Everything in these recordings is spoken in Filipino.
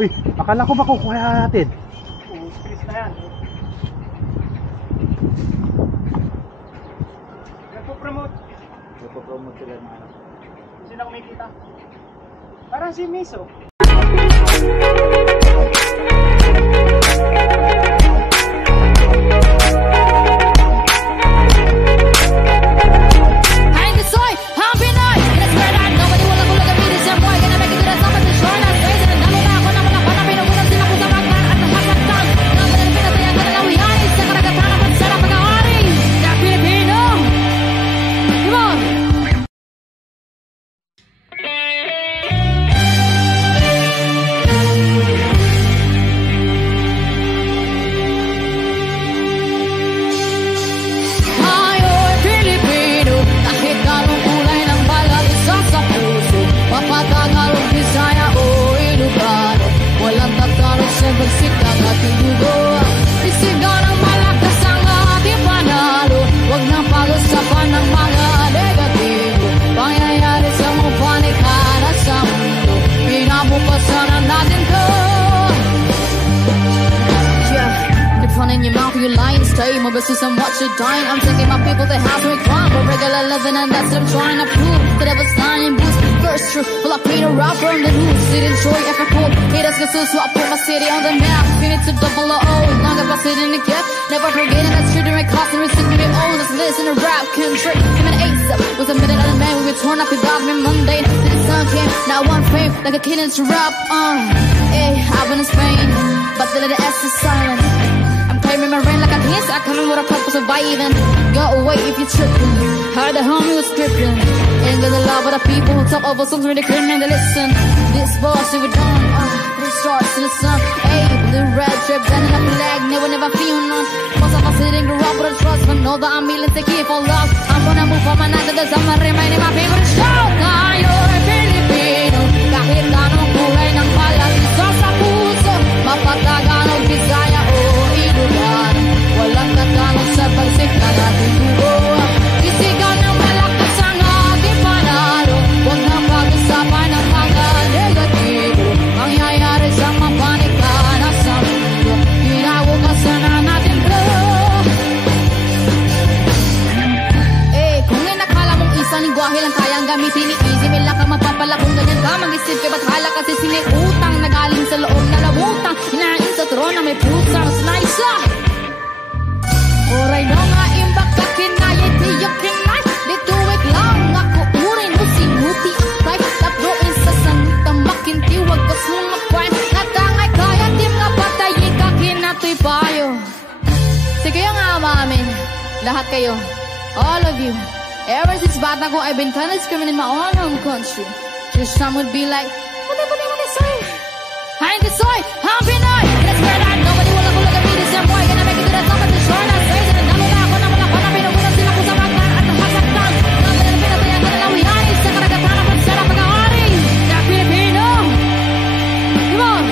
Uy, akala ko ba kukuha natin? Oo, space na yan. Nagpo-promote. Nagpo-promote sila ng ano. Hindi na kumikita. Parang si Miso. And watch you dying. I'm taking my people to house we crime for regular living, and that's what I'm trying to prove. That I was lying boost. First true, well I paid a route from the news. Sit in Troy, after cool. Haters can still swap, put my city on the map. Finish to double O, long as I sit in the gap. Never forgetting that street and cost and receipt me old. Let's listen to rap country. Him and Ace up was a minute of the man. We were torn up, he got me Monday. Then the sun came, now one frame like a kid in a rap. Hey, I've been in Spain, but the letter S is silent. Claiming my rain like a dance, I come in with a purpose of surviving. Go away if you're tripping. Heard the homie was scripting. Ain't gonna love with the people who talk over songs when they couldn't and they listen. This boss, we were done. 3 stars in the sun. Hey, blue, red, drip, bending up a leg. Never feel none. Most of us sitting grew up with a trust, but know that I'm willing to keep on love. I'm gonna move on my night to the summer, remaining my favorite show. Tayo ay Pilipino. Kahit anong kulay ng palaliso sa puso. Mapagtagalog, Bisaya o Ilocano. Walang tatanong sa pagsika natin dugo. Sisigaw ng malakas ang ating panalo. Huwag na pag-usapan ng mga negatibo. Mangyayari sa mapanika na sa mundo. Kinabukasan na natin bro. Eh, kung inakala mong isang lingwahe lang kayang gamitin ni Easy, may laka mapapala kung ganyan ka mag-isip ka. Ba't hala kasi siniutang nagaling sa loob na labutang. Hinain sa tron na may pusang snaisa. Oray na nga imbak ka kinay, tiyak kinay. Dituwik lang ako urin mo sinuti akay. Tapdoin sa sanita makinti, wag ka sumakway. Natangay kaya tim nga patayin ka kinatoy payo. Sige nga amin, lahat kayo, all of you. Ever since bata ko, I've been kind of screaming in my own home country. Just some would be like, what they say? I ain't the soy, I'm Pinoy. That's where I nobody will look at me the same way. And I make it to the top of the shore. That's crazy. And I'm na pinupunan sila ko sa magkan at nasasaktan. Naman na pinatayan ka na lawihanin sa karagatan ng pansara pag-aari. Na Pilipino. Come on.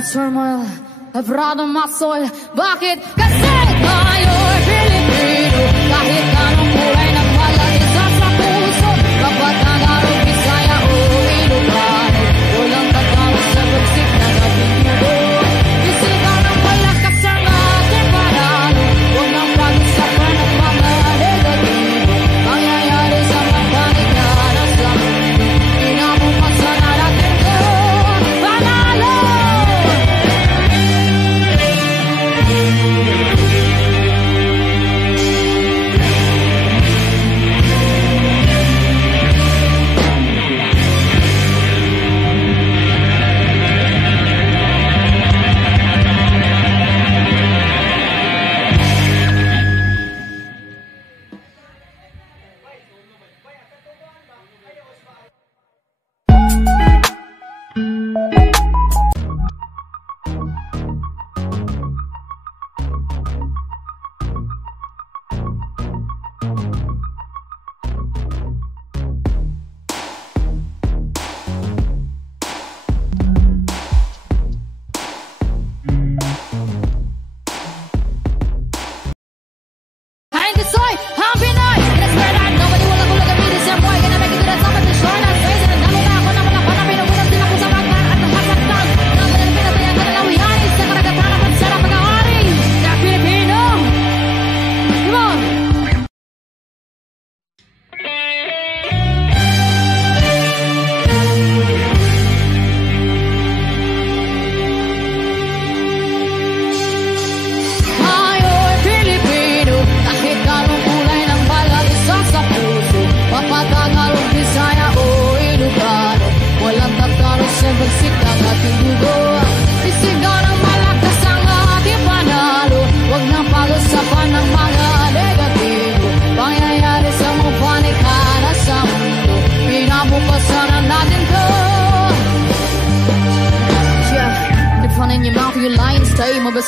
in turmoil, abroad on my soil. Bakit? Kasi tayo'y Pilipino. Kahit anong kulay ng malagisa sa puso, kapag Tagalog, Bisaya o Ilocano, walang tatawag sa bagsik ng ating dugo. Isigaw ng malakas ang ating panalo, huwag nang pag-usapan ng mga negatibo. Mangyayari sa mapaniganas lang, inabukasan na natin ko panalo.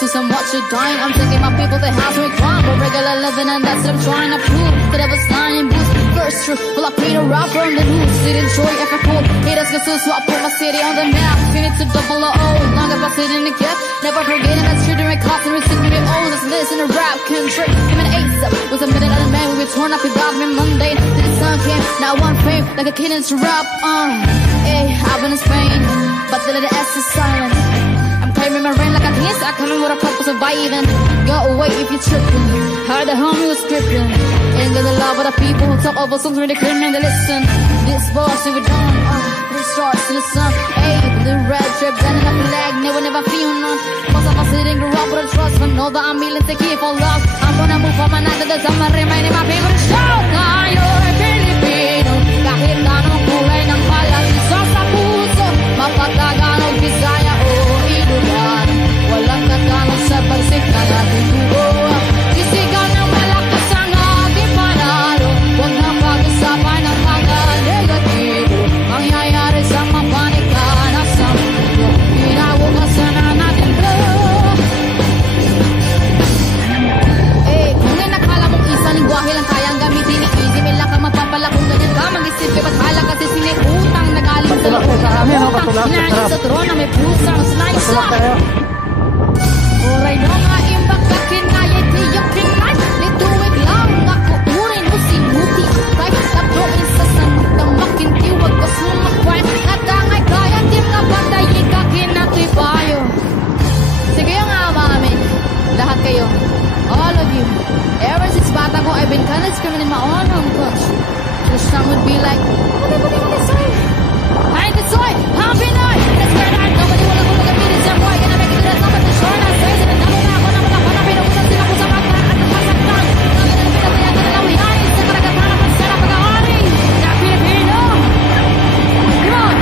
I'm watching dying. I'm taking my people to house with crime, but regular living, and that's what I'm trying to prove. To the lying boots, first true. Well, I paid a rock from the news. Didn't Troy if I could. Haters get so I put my city on the map. Finish to double O. Long if I sit in the gap. Never forgetting that street and cops and recipient O. Let's listen to rap country. Him and Ace up was a minute out of man. We were torn up. He got me Monday. Then the sun came. Now one fame like a kid into rap. Hey, I've been in Spain, but the letter S is silent. Claiming my rain like a dance, I come in with a purpose of surviving. Go away if you're tripping. Heard the homie was scripting. Ain't got the love of the people who talk over songs when they couldn't and they listen. This boss, we were done. 3 stars in the sun. Hey, blue red drip, bending up a leg, never feel none. Most of us sitting grew up with a trust, but know that I'm willing to keep on love. I'm gonna move on my night to the summer, remaining my favorite show. Tayo'y Pilipino, kahit anong kulay ng palagisa sa puso, mapatagalog, Bisaya o Ilocano, walang tatanong sa pagsik ng ating dugo. Isigaw ng malakas ang ating panalo, huwag na pag-usapan ng mga negatibo. Mangyayari sa mapaniganas sa mundo, inabukasan na natin to. Eh, kung nakala mong isang lingwahe lang kayang gamitin ni Easy, may laka mapapala kung ganyan ka mag-isip, ba't kasi siniutang nagaling sa loob utang, hinahin sa trono may pusang sinaisa. Oray no nga imbak ka kinayay tiyak kinay, lituwig lang ako urin mo sinuti atay, tapdoin sa sanot ng makintiwag ko sumakway, natangay kaya tim na bandayin ka kinatoy bayo. Sige yung amin, lahat kayo, all of you. Ever since bata ko, I've been kind of screaming in my own home country. So some would be like, what they say? I ain't the soy, I'm Pinoy. That's where I nobody will look at me this young boy. Gonna make it to the top of the shore. I'm crazy, and I'm not gonna pinag-usap sila ko sa mata at nakasaktan. Namin na pinataya ka na nawihay. Sa karagatan at sa pag-aari. Na Pilipino. Come on.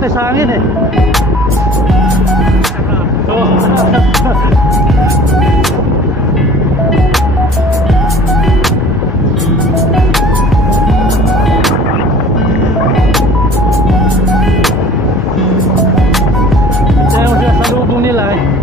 natin sa hangin eh. Oh. Kaya mo sila sa lubong nila eh.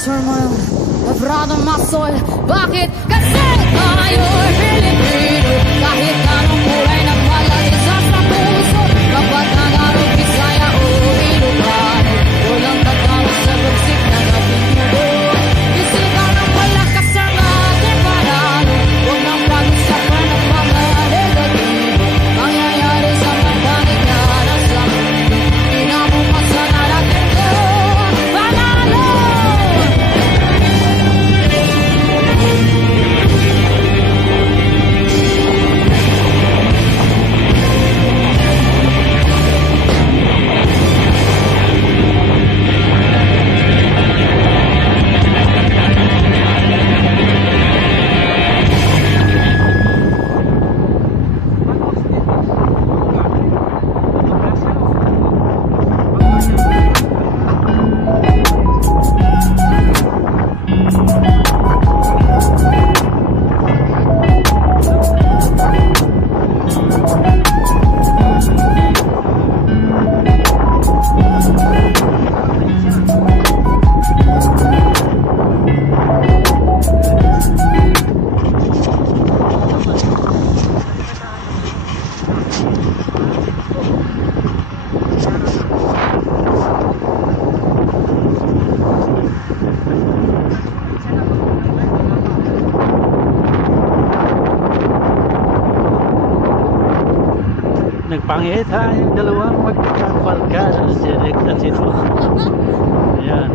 turmoil, the blood on my soil. Bakit kasi tayo Pilipino? Kahit anong kulay ng malalisa sa puso, kapag Tagalog, Bisaya o Ilocano, walang tatawag sa bagsik ng ating mundo. Isigaw ng malakas ang ating panalo, huwag nang pag-usapan ng mga negatibo. Mangyayari sa magpangingana sa mundo, inabukasan na natin ito. Panalo! Nagpangit ha, yung dalawang magkakapalkada si Rick at si Ro. Ayan.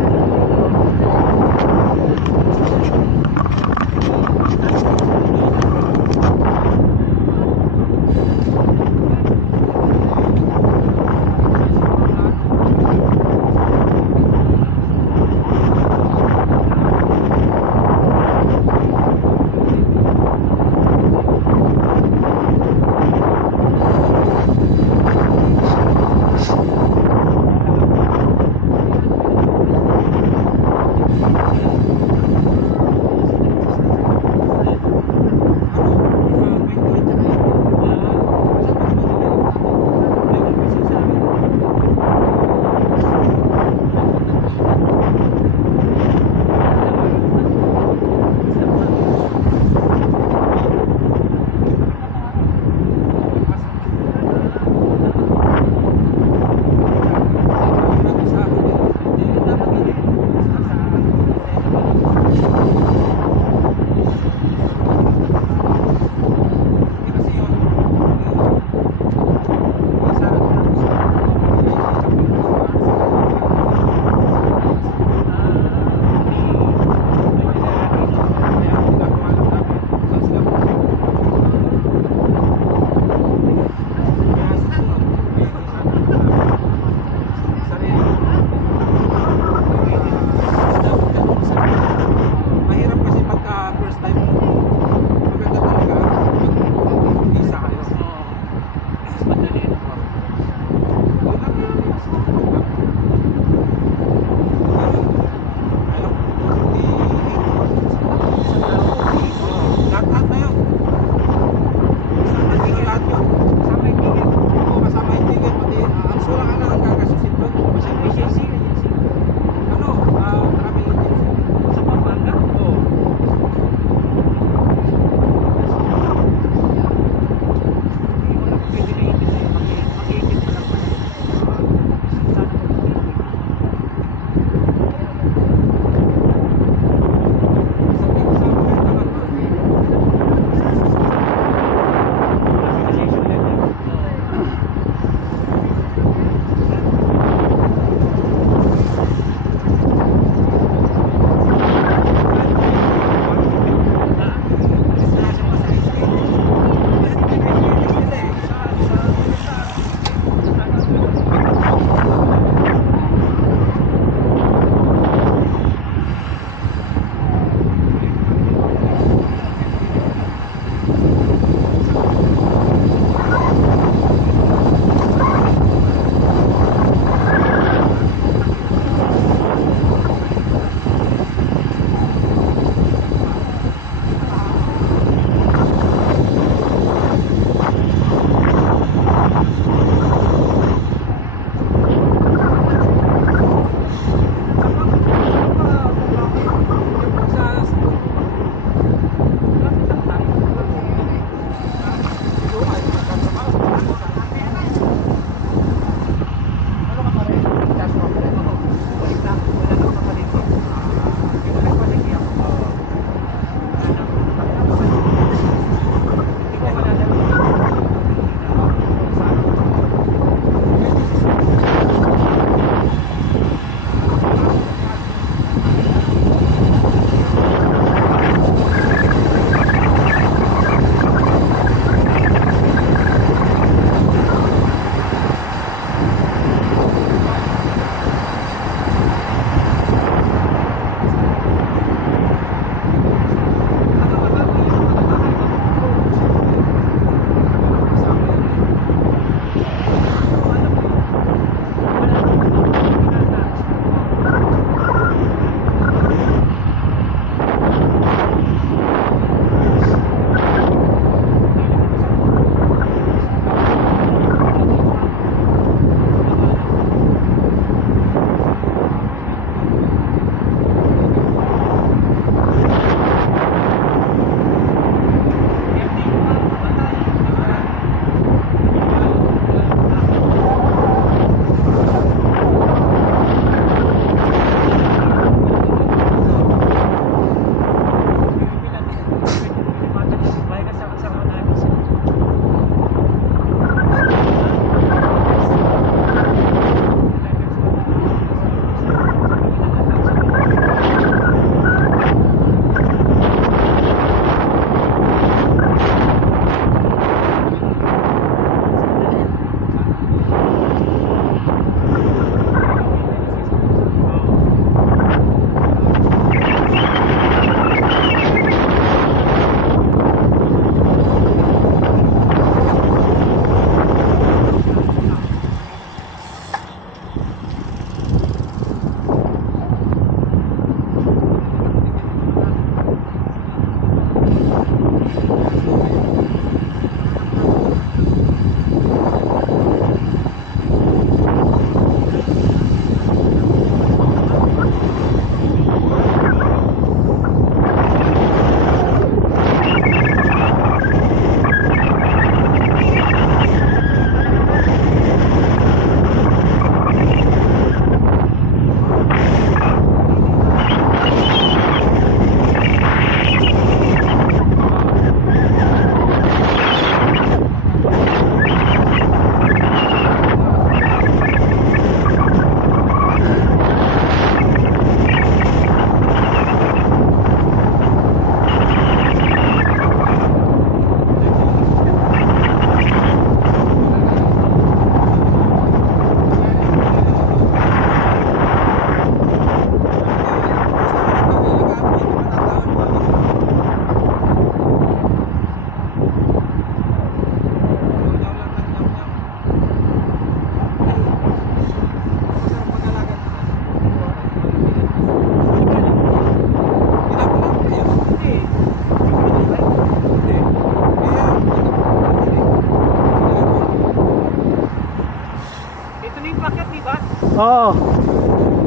Ito na yung packet, di ba? Oo.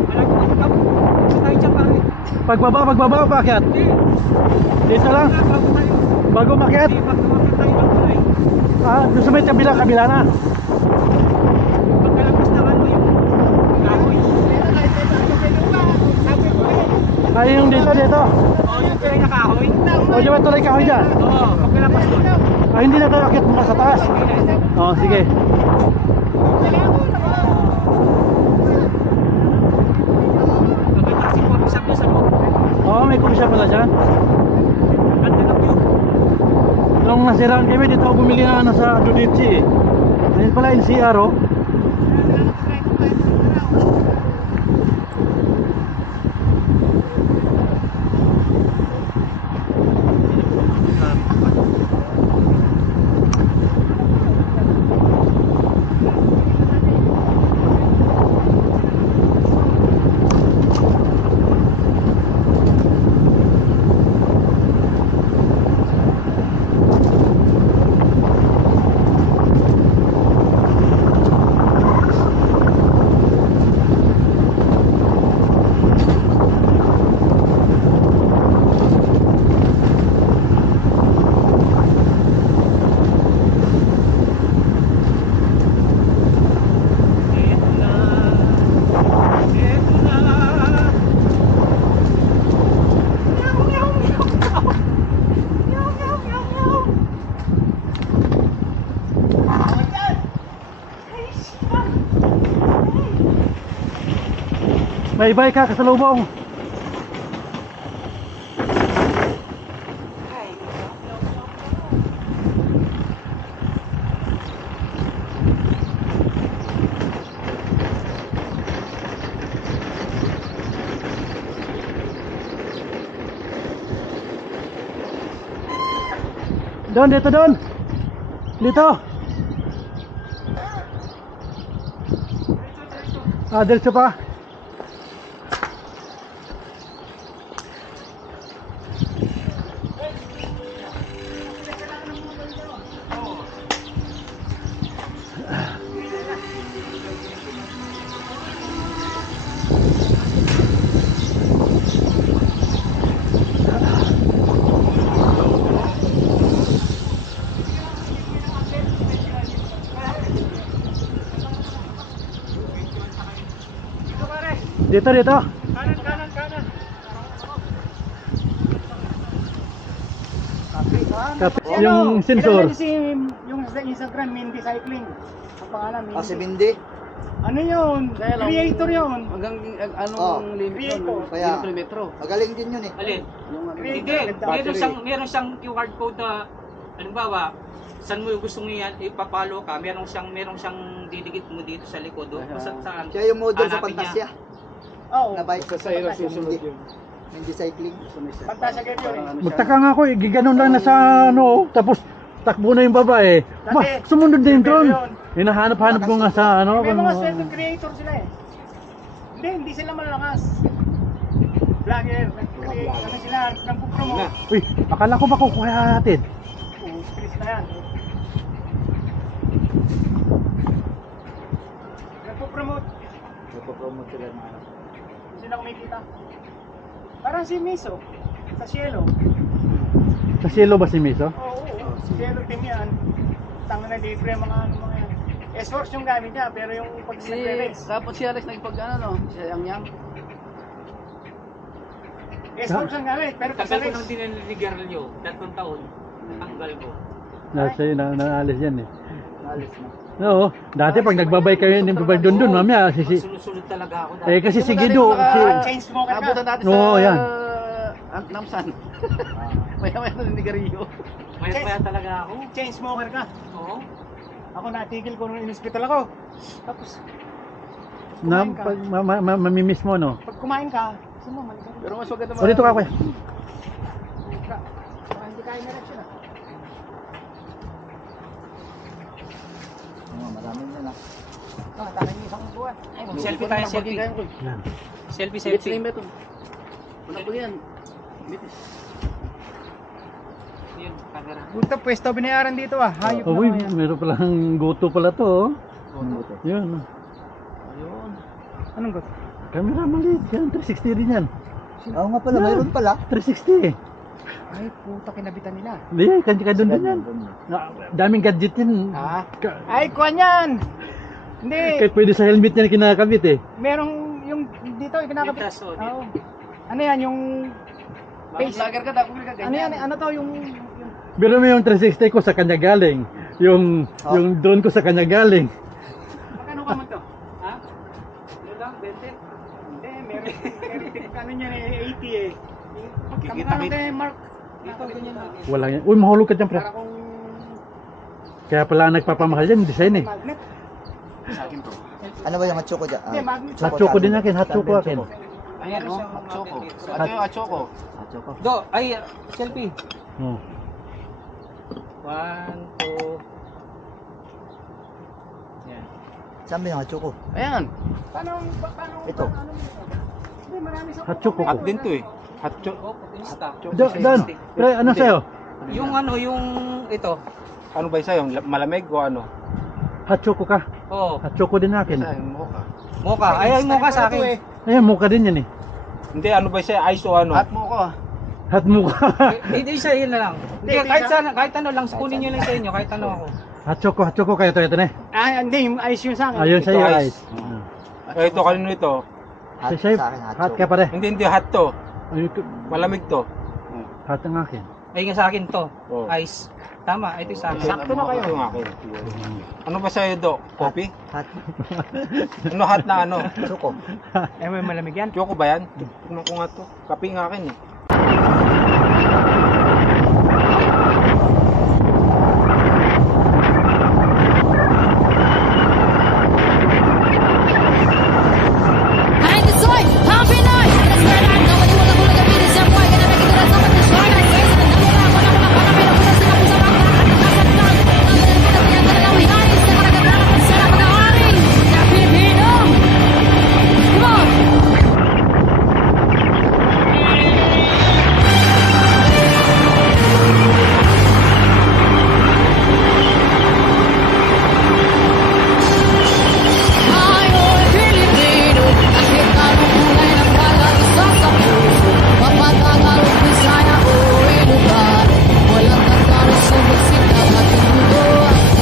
Alam ko, tayo dyan pare. Pagbaba, pakyat. Hindi. Dito lang. Bago tayo. Bago makyat. Hindi, bago makyat tayo lang pala eh. Ah, doon sa may kabila na. Pagkalapos naman mo yung kahoy. Ay, yung dito. Oo, yung tuloy na kahoy. O, di ba tuloy kahoy dyan? Oo, pagkalapos doon. Ay, hindi na tayo akyat muna sa taas. Oo, sige. Maganda kasi po, isang mo. Oo, may kumisya pala dyan. Ganda na view. Nung nasiraan kami, dito ako bumili na ano sa Duditsi eh. Ayun pala yung CR oh. May bike ka kasalubong. Doon, dito doon. Dito. Ah, diretso pa. Dito. Kanan. Tapos yung sensor. Yung sa Instagram, Mindy Cycling. Ang pangalan, Mindy. Si Bindi. Ano yun? Creator yun. Hanggang Oh, limit creator. yun? Kaya, kilometro. magaling din yun eh. Alin? Yung ano, Hindi, meron siyang QR code na halimbawa, saan mo gustong ipapalo ka, meron siyang didikit mo dito sa likod, kung saan. Siya yung model sa Hanapin niya. Fantasia. Oo. Na bike. Sa sa'yo lang susunod yun. Hindi cycling. Fantasia game yun eh. Magtaka nga ako eh, giganon lang na sa ano, tapos takbo na yung babae. Dati, Sumunod din doon. yun. Hinahanap-hanap ko nga sa ano. May kung- mga sweldo creator sila eh. Hindi sila malalakas. Vlogger, nag-create, ano sila, nagpo-promote. Uy, akala ko ba kukuha natin? Stress na yan. Nagpo-promote. Nagpo-promote sila ng ano. Sila kumikita. Parang si Miso, sa Cielo. Sa Cielo ba si Miso? Oo, Cielo team yan. Tanga na libre mga ano mga yan. S-Force yung gamit niya, pero yung pag nagre-race. Tapos si Alex nagpag ano no? Si Yang. S-Force ang gamit, pero pag sa Tagal ko race. nang diniligaryo, 3 taon, tanggal ko. Nasa naalis yan eh. Alis na. Oo, dati pag nagbabay kayo, hindi babay doon, mamaya sisi. Sunod-sunod talaga ako dati. Eh kasi si Gido, Change smoker ka. Abutan natin Oo, sa yan. Namsan. Maya-maya na niligarilyo. Maya talaga ako. Chain smoker ka. Oo. Ako natigil ko nung in-hospital ako. Tapos, na, kumain ka. mamimiss mo no? Pag kumain ka, gusto mo, malisan. Pero mas maganda O dito ka kuya. Baka hindi kaya na rin siya. Marami na na. Tayo yung isang buwan. Selfie tayo, selfie. Yan. Selfie, Bitis na selfie. yung beto. Wala po yan. Bitis. Yun, camera. Puta, pwesto binayaran dito ah. Hayop Oh, uy, na yan. meron palang goto pala to. Oh. Yun. Yun. Anong got? Camera maliit yan, 360 rin yan. Oo nga pala, mayroon pala. 360 eh. Ay, puta, kinabitan nila. Hindi, kanya doon din yan. Daming gadget yan. Ha? Ay, kuha niyan! Hindi, Kahit pwede sa helmet yan kinakabit eh. merong yung dito, yung kinakabit. Yung traso, Oo. Ano yan, yung Face. Vlogger ka, dapat ka ganyan. ano yan, ano to, yung Pero may yung 360 ko sa kanya galing. Yung drone ko sa kanya galing. Magkano ka mo to? Ha? Ano lang, 20? hindi, meron ano niyan eh, 80 eh. Makikita Kamukha kita. kay Mark. Dito, ganyan lang. Wala yan. Uy, mahulog ka dyan, pre. Para kung Kaya pala nagpapamahal yan, design eh. magnet. Sa akin to. Ano ba yung Hatsoko dyan? Hindi, magnet. Hatsoko din akin, hatsoko akin. Ayan o, Hatsoko. Ito yung Hatsoko. Hatsoko. Do, ay, selfie. Oh. 1, 2. Yan. Saan ba yung Hatsoko? Ayan. Paano, Ito. ano mo ito? Hindi, marami sa Hatsoko. Hot din to eh. Hatcho. Oh, Insta. Dan, pre, ano sa'yo? Yung ano, yung ito. Ano ba isa yung malamig o ano? Hatsoko ka. Oh, Hatsoko din akin. Isa yung mocha. mocha. Ay, mocha sa akin. Ayan, mukha din yan eh. Hindi, ano ba isa? Ice o ano? Hot mo ko. Hat mukha. Hindi siya yun na lang. Hindi, kahit ano lang, kunin nyo lang sa inyo, kahit ano ako. Hatsoko kayo to, ito na eh. Ah, hindi, yung ice yun sa akin. Ayun sa'yo, Ito, guys. Ito, kanino ito? Hat Sa sa akin, hat ka Hatsoko. pare. Hindi hot to. Ayun, Malamig to. hat ang akin. Ay, nga sa akin to. Oh. Ice. Tama, ito yung sa akin. Sakto na kayo. Ito yung akin. Ano ba sa'yo, Do? Coffee? Hat. Ano hot na ano? Hatsoko. Eh, may malamig yan. Choco ba yan? Tignan ko nga to. Kape nga akin eh. Behind the soy, pumping on. That's where I know what you wanna look at me the same way. Gonna make it to the top of the shine. I raise the number one, one, one, one, one, one, Come on! Ayo'y Pilipino, kahit anong kulay ng pag-alisa sa puso. Mapatagalog, Bisaya o Ilocano, walang tatalo, subok sila matutulo.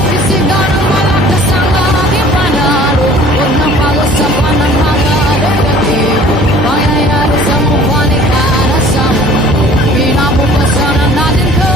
Sisigaw ng malakas ang ating panalo, huwag nang pag-usapan ng mga negatibo. Pangyayari sa mukha ni Kana sa mundo, pinabukasan na natin to.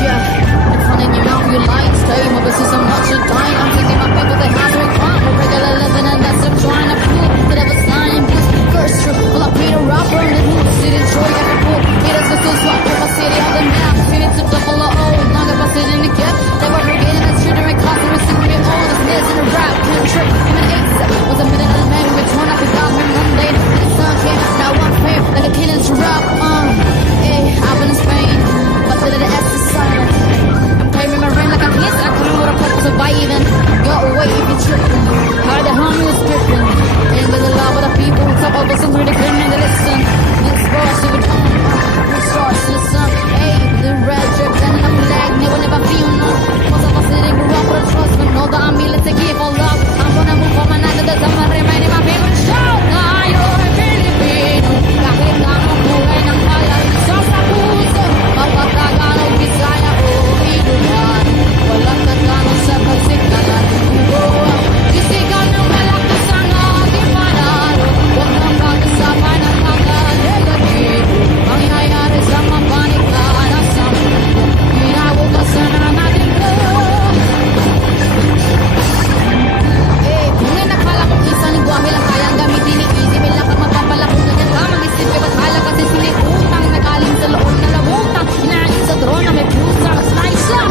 Yeah, it's fun in your mouth, you lying, stay my business, I'm not your dying. I'm taking my people that has no crime, a regular living, and that's what I'm trying to prove. That I was lying, blues, first true. Well, I paid a rapper in the hood, sit in Troy, got the book. Haters was so swap, put my city on the map. Feeling to double the O, longer if I sit in the gap. They were forgetting that shooter and cost and receiving it all. This is in a rap country. In an exit, was a minute of man with one up and down from Monday. The sun came, now I'm fame, like a kid in a rap. Hey, I've been in Spain, but to the S is silent. I'm claiming my ring like I'm his, I couldn't know what I'm surviving. Go away if you're tripping. How the homie was tripping. Ain't gonna love of the people who talk over some pretty good and they listen. Let's go, see what we start to the sun. Hey, the red drip, then I'm black, never feel no. Most of us didn't grow up with a trust, but know that I'm willing to give all love. I'm gonna move on my night to the summer, remaining my favorite show. Ayo'y Pilipino, kahit anong kulay ng pag-alisa sa puso. Mapatagalog, Bisaya o Ilocano, walang tatalo sa pagsikat at mundo. Sisigaw ng malakas ang ating panalo, huwag nang pag-usapan ng mga negatibo. Mangyayari sa mapanikanan sa mundo, pinabukasan na natin to. Eh, kung nakala mong isang lingwahe lang kayang gamitin ni Easy, may lakad mapapalakot na yan ka. Mag-isip ka ba't hala kasi sili utang, nagaling sa loob na labutang, inain sa drone na may pusa, mas nice lang.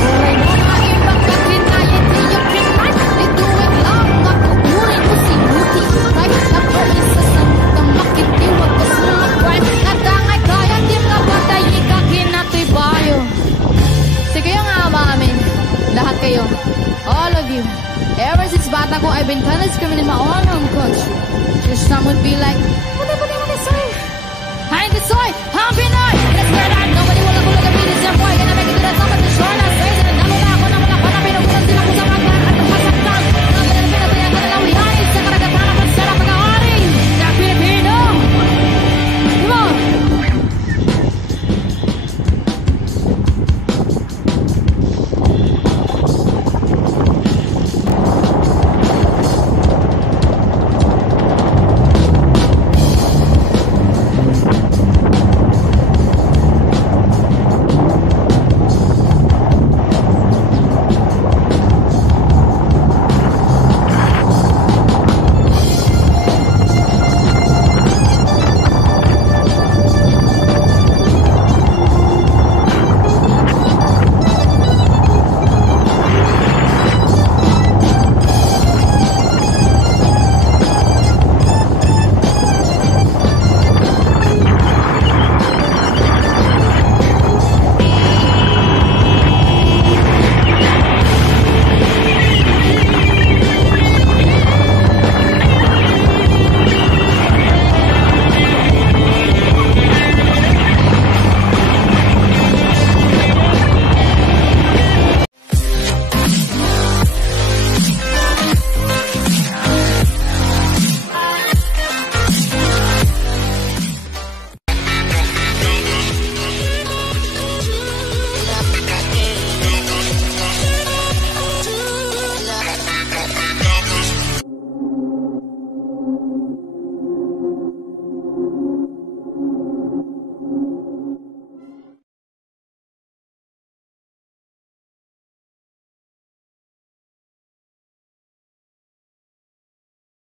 Alright, mga ibang kakinayit, iyong kinay, ito ay lang, matuturin mo si Muti. Kahit na pwede sa santang makitiwag ka sa mga crime, natangay kaya di ka patay, ikakinato'y bayo. Sige yung amin, lahat kayo, all of you. Ever since bata ko, I've been kind of screaming in my own home country. Your son would be like, what they say? Hide the soy, I'm Pinoy. That's where I nobody will look at me.